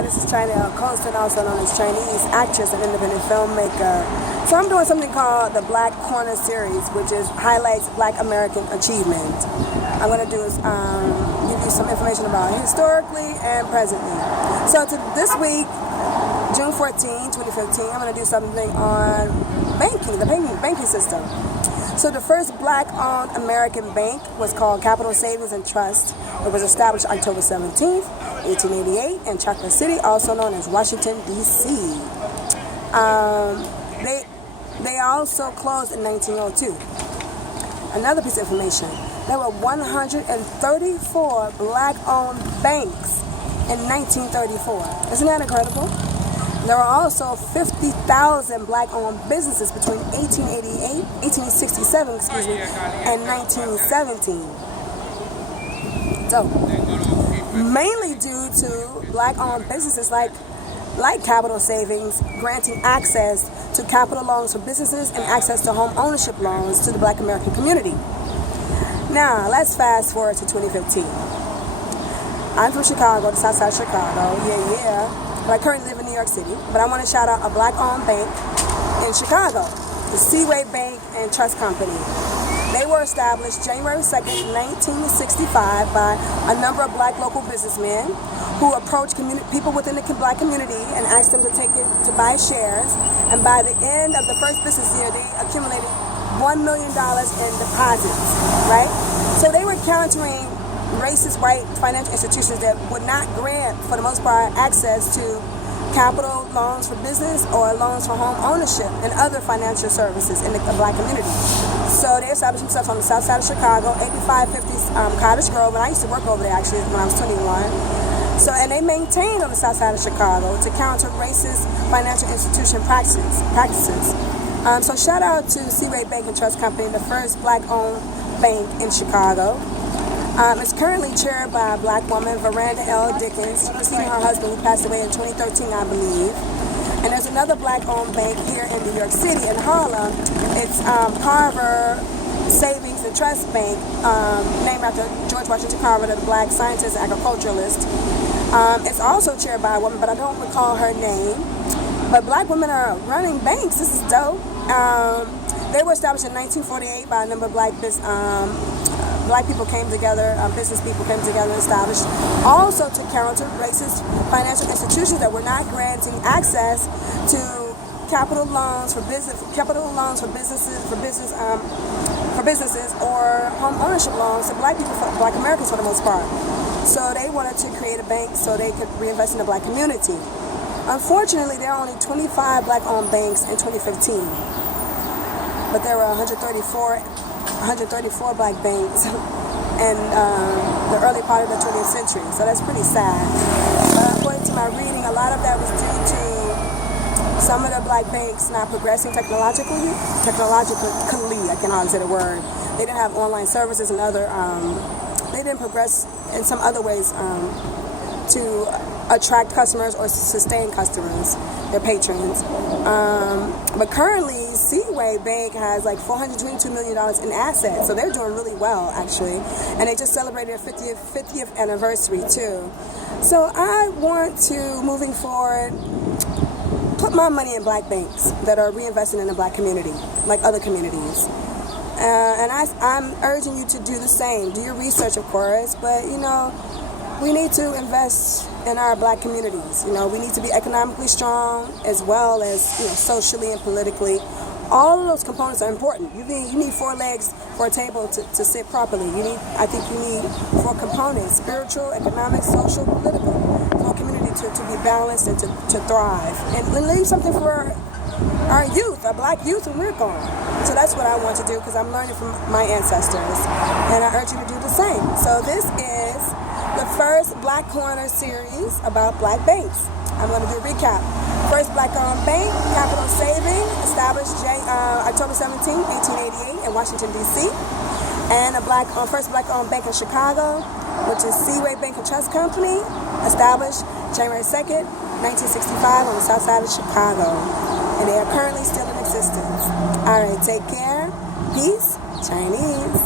This is China Colston, also known as Chinese actress and independent filmmaker. So I'm doing something called the Black Corner Series, which is highlights Black American achievement. I'm going to do is give you some information about historically and presently. So this week, June 14, 2015, I'm going to do something on banking, the banking system. So the first Black-owned American bank was called Capital Savings and Trust. It was established October 17th, 1888 in Chocolate City, also known as Washington, D.C. They also closed in 1902. Another piece of information, there were 134 Black-owned banks in 1934. Isn't that incredible? There were also 50,000 Black-owned businesses between 1867, and 1917. So, mainly due to Black-owned businesses like Capital Savings granting access to capital loans for businesses and access to home ownership loans to the Black American community. Now, let's fast forward to 2015. I'm from Chicago, the south side of Chicago, but I currently live in New York City. But I want to shout out a Black-owned bank in Chicago, the Seaway Bank and Trust Company. They were established January 2nd, 1965 by a number of Black local businessmen who approached people within the Black community and asked them to buy shares. And by the end of the first business year, they accumulated $1 million in deposits, right? So they were countering racist white financial institutions that would not grant, for the most part, access to capital loans for business or loans for home ownership and other financial services in the Black community. So they established themselves on the south side of Chicago, 8550 Cottage Grove, and I used to work over there actually when I was 21. So, and they maintained on the south side of Chicago to counter racist financial institution practices. So shout out to Seaway Bank and Trust Company, the first Black-owned bank in Chicago. It's currently chaired by a Black woman, Veranda L. Dickens, preceding her husband, who passed away in 2013, I believe. And there's another Black-owned bank here in New York City, in Harlem. It's Carver Savings and Trust Bank, named after George Washington Carver, the Black scientist and agriculturalist. It's also chaired by a woman, but I don't recall her name. But Black women are running banks. This is dope. They were established in 1948 by a number of Black people came together, business people came together and established, also to counter racist financial institutions that were not granting access to capital loans for businesses or home ownership loans to Black people, Black Americans for the most part. So they wanted to create a bank so they could reinvest in the Black community. Unfortunately, there are only 25 Black-owned banks in 2015, but there were 134 Black banks in the early part of the 20th century, so that's pretty sad. But according to my reading, a lot of that was due to some of the Black banks not progressing technologically, I can hardly say the word. They didn't have online services and they didn't progress in some other ways to attract customers or sustain customers, their patrons. But currently, Seaway Bank has like $422 million in assets, so they're doing really well, actually. And they just celebrated their 50th anniversary, too. So I want to, moving forward, put my money in Black banks that are reinvesting in the Black community, like other communities. And I'm urging you to do the same. Do your research, of course, but, we need to invest in our Black communities. We need to be economically strong as well as socially and politically. All of those components are important. You need 4 legs for a table to sit properly. I think you need 4 components: spiritual, economic, social, political, for a community to be balanced and to thrive. And leave something for our youth, our Black youth, when we're gone. So that's what I want to do, because I'm learning from my ancestors, and I urge you to do the same. So this is the first Black Corner series about Black banks. I'm going to do a recap. First Black-owned bank, Capital Savings, established October 17, 1888 in Washington, D.C. And first Black-owned bank in Chicago, which is Seaway Bank and Trust Company, established January 2nd, 1965 on the south side of Chicago. And they are currently still in existence. All right, take care. Peace. Chinese.